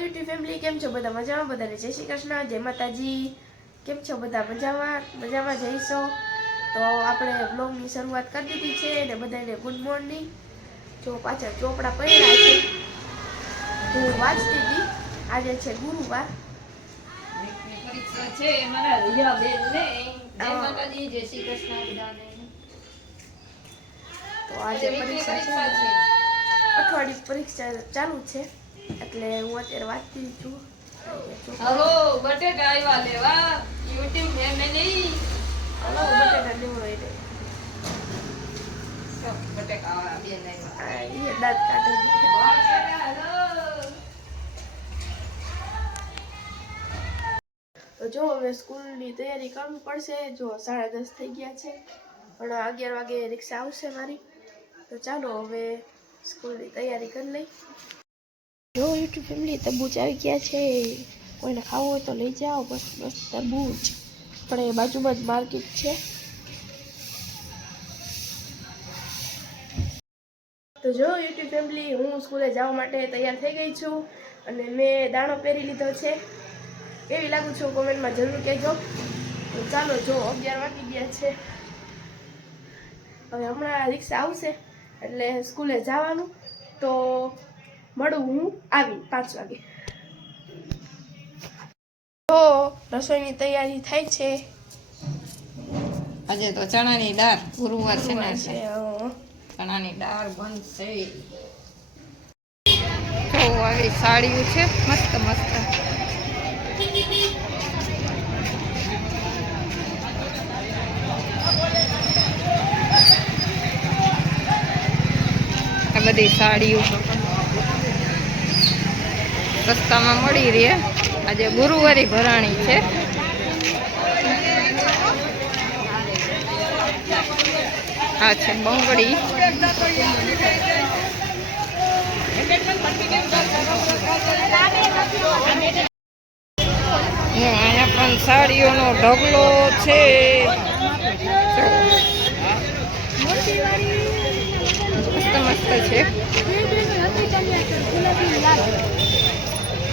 YouTube family કેમ છો બધા? મજામાં બધાને? જય શ્રી કૃષ્ણ જય માતાજી. કેમ છો બધા? મજામાં? મજામાં જઈશો? તો આપણે બ્લોગની શરૂઆત કરી દીધી છે અને બધાને ગુડ મોર્નિંગ જો પાછળ ચોપડા પડ્યા છે. હું વાંચતી હતી. આજે છે ગુરુવાર. તો આજે પરીક્ષા છે. અઠવાડિયું પરીક્ષા ચાલુ છે. એટલે હું અત્યારે વાંચતી છું. હલો બટેટા આવ્યા લેવા યુટ્યુબ ફેમિલી હલો બટેટા લેવડો એટલે બટેકા બેન આવ્યા. દાંત કાઢે. તો જો હવે સ્કૂલની તૈયારી કરવી પડશે. જો સાડા દસ થઈ ગયા છે. પણ અગિયાર વાગે રિક્ષા આવશે મારી. તો ચાલો હવે સ્કૂલની તૈયારી કરી લઈ. જો યુટ્યુબ ફેમિલી તરબૂચ આવી ગયા છે, કોઈને ખાવું હોય તો લઈ જાઓ, બસ બસ, તરબૂચ. પણ એ બાજુમાં જ માર્કેટ છે. તો જો યુટ્યુબ ફેમિલી, હું સ્કૂલે જવા માટે તૈયાર થઈ ગઈ છું અને મેં દાણો પહેરી લીધો છે. કેવી લાગુ છું કોમેન્ટમાં જરૂર કહેજો. તો ચાલો જો અગિયાર વાગી ગયા છે. હવે હમણાં રિક્ષા આવશે એટલે સ્કૂલે જવાનું. તો મળું હું આવી પાંચ વાગે. તો રસોઈની તૈયારી થાય છે. આજે તો ચણાની દાળ ગુરુવાર છે ને. ચણાની દાળ બનશે. તો આવી સાડીઓ છે મસ્ત મસ્ત. આ બધી સાડીઓ સસ્તામાં મળી રહે. આજે ગુરુવારી ભરાણી છે. આ છે બંગડી. અહીંયા પણ સાડીઓનો ઢગલો છે. મસ્ત મસ્ત છે.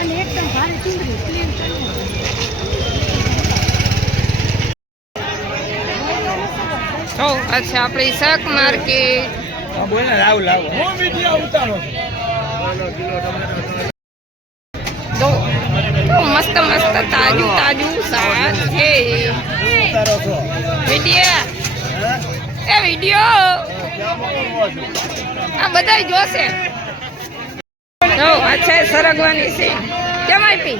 તો અચ્છા છે આપણી શાક માર્કેટ. હા લાવ લાવ. હું વિડિયો ઉતારો તો મસ્ત મસ્ત તાજું તાજું શાક છે. ઉતારો છો. વિડિયા. હે? એ વિડિયો. આ બધા જોશે. જો આ છે સરગવાની છે કેમ આપી?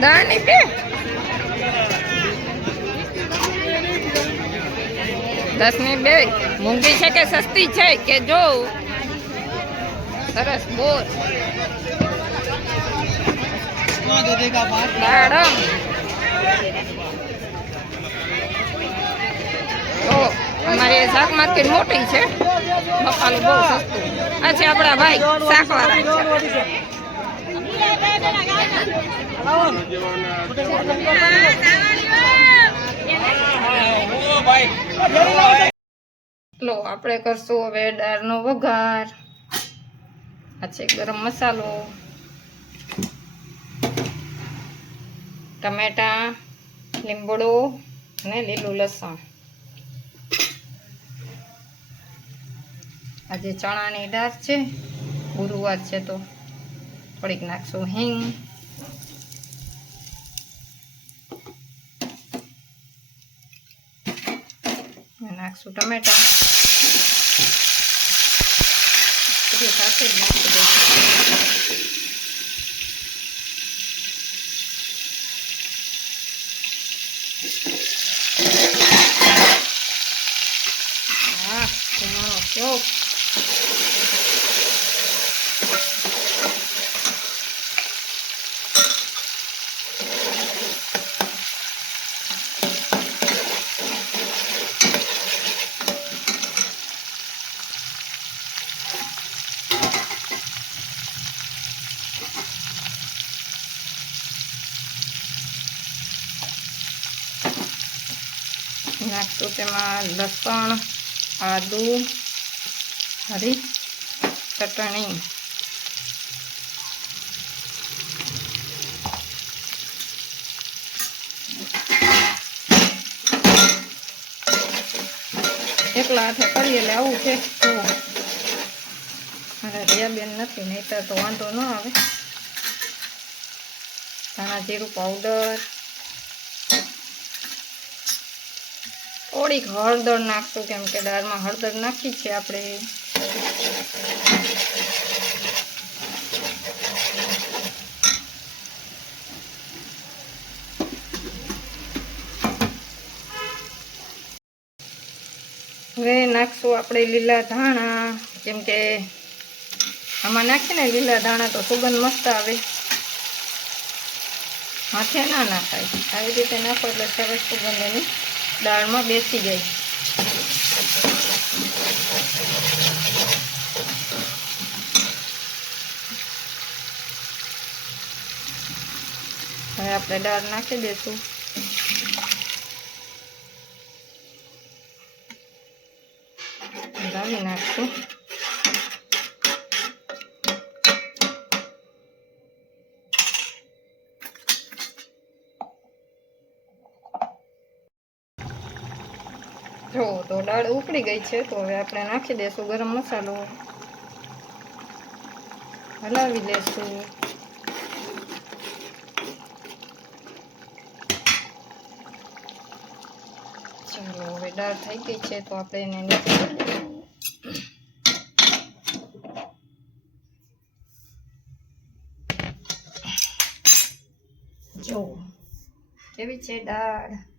દાની બે. દસની બે. મોંઘી છે કે સસ્તી છે? કે જો. સરસ બોલ. દાડમ તો અમારી શાક માર્કેટ મોટી છે. મસાલું બહુ સસ્તું. આ આપણા ભાઈ શાકવાળા લો, આપણે કરશું હવે દાળનો વઘાર. આ ગરમ મસાલો. ટમેટા લીંબડો અને લીલું લસણ. આજે ચણાની દાળ છે, ગુરુવાર છે તો થોડીક નાખશું હિંગ. નાખશું ટમેટા. સાથે જ નાખી દઈશું. હા તમારો નાખશું તેમાં લસણ, આદુ, હરી, ચટણી. એકલા હાથે કરીએ એટલે આવું છે. મારે રિયાબેન નથી, નહીતર તો વાંધો ન આવે. ધાણા જીરું પાવડર થોડીક હળદર નાખશું, કેમ કે દાળમાં હળદર નાખી છે આપણે. હવે નાખશું આપણે લીલા ધાણા, કેમ કે આમાં નાખીએ ને લીલા ધાણા તો સુગંધ મસ્ત આવે. હાથે ના નાખાય. આવી રીતે નાખો એટલે સરસ સુગંધ એની દાળમાં બેસી ગઈ. હવે આપણે દાળ નાખી દઈશું લાવી નાખશું. જો, તો દાળ ઉકળી ગઈ છે, તો હવે આપણે નાખી દઈશું ગરમ મસાલો. હલાવી લેશું. ચાલો, હવે દાળ થઈ ગઈ છે, તો આપણે એને જો, કેવી છે દાળ?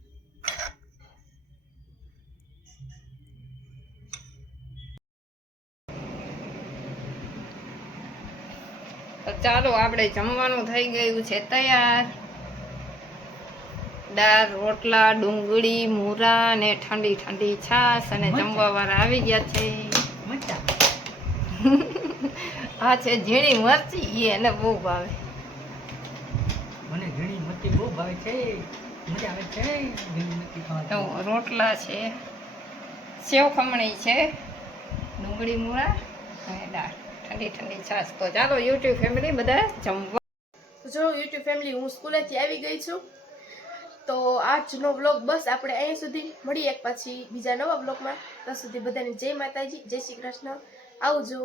ચાલો આપણે જમવાનું થઈ ગયું છે તૈયાર. દાળ રોટલા ડુંગળી મૂરા ને ઠંડી ઠંડી છાશ અને જમવા વાળા આવી ગયા છે. આ છે ઝીણી મરચી એને બહુ ભાવે. મને ઝીણી મરચી બહુ ભાવે છે. મજા આવે રોટલા છે સેવ ખમણી છે ડુંગળી મૂળા અને દાળ. ઠંડી ઠંડી છાશ. તો ચાલો યુટ્યુબ ફેમિલી બધા જમવા. જો યુટ્યુબ ફેમિલી હું સ્કૂલેથી આવી ગઈ છું. તો આજનો વ્લોગ બસ આપણે અહીં સુધી. મળીએ એક પછી બીજા નવા વ્લોગમાં ત્યાં સુધી બધાને જય માતાજી, જય શ્રી કૃષ્ણ. આવજો.